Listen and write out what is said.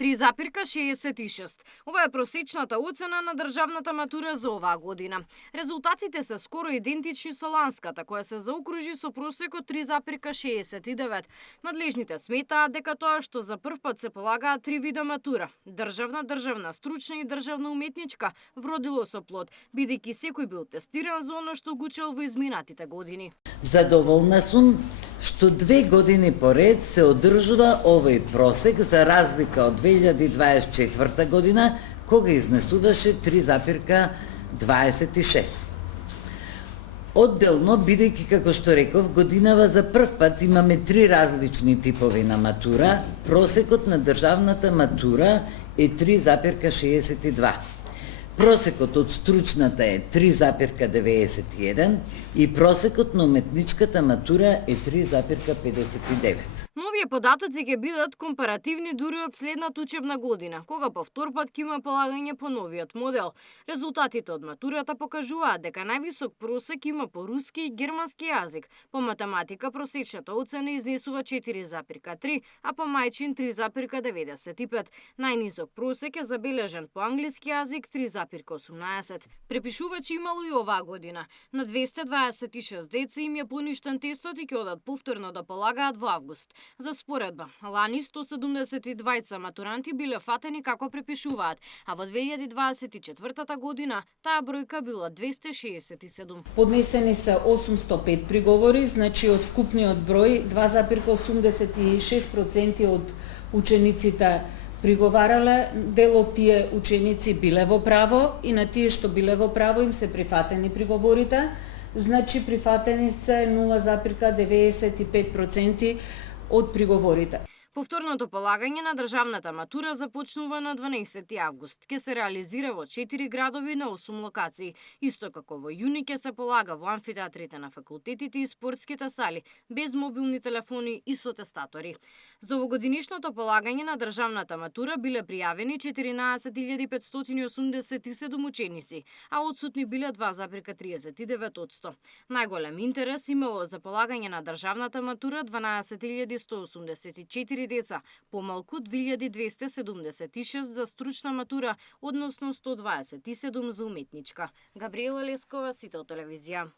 3,66. Ова е просечната оцена на државната матура за оваа година. Резултатите се скоро идентични со ланската, која се заокружи со просек од 3,69. Надлежните сметаат дека тоа што за прв пат се полагаат три вида матура – државна, стручна и државна уметничка – вродило со плод, бидејќи секој бил тестиран за оно што го учел во изминатите години. Задоволна сум што 2 години поред се одржува овој просек за разлика од 2024 година, кога изнесуваше 3,26. Одделно, бидејќи, како што реков, годинава за прв пат имаме три различни типови на матура, просекот на државната матура е 3,62. Просекот од стручната е 3,91 и просекот на уметничката матура е 3,59. Овие податоци ќе бидат компаративни дури од следната учебна година, кога повтор пат ќе има полагање по новиот модел. Резултатите од матурата покажуваат дека највисок просек има по руски и германски јазик. По математика просечната оцена изнесува 4,3, а по мајчин 3,95. Најнисок просек е забележан по англиски јазик 3,18. Препишувачи имало и оваа година. На 226 деца им е поништен тестот и ќе одат повторно да полагаат во август. За споредба, лани 172 матуранти биле фатени како препишуваат, а во 2024 година таа бројка била 267. Поднесени се 805 приговори, значи од вкупниот број 2,86% од учениците приговарале, дел од тие ученици биле во право и на тие што биле во право им се прифатени приговорите, значи прифатени се 0,95% од приговорите. Повторното полагање на државната матура започнува на 12 август. Ке се реализира во 4 градови на 8 локации. Исто како во јуни ке се полага во амфитеатрите на факултетите и спортските сали, без мобилни телефони и со тестатори. За овогодинишното полагање на државната матура биле пријавени 14.587 ученици, а отсутни биле 2,39%. Најголем интерес имало за полагање на државната матура 12.184 деца, помалку 2276 за стручна матура, односно 127 за уметничка. Габриела Лескова, Сител телевизија.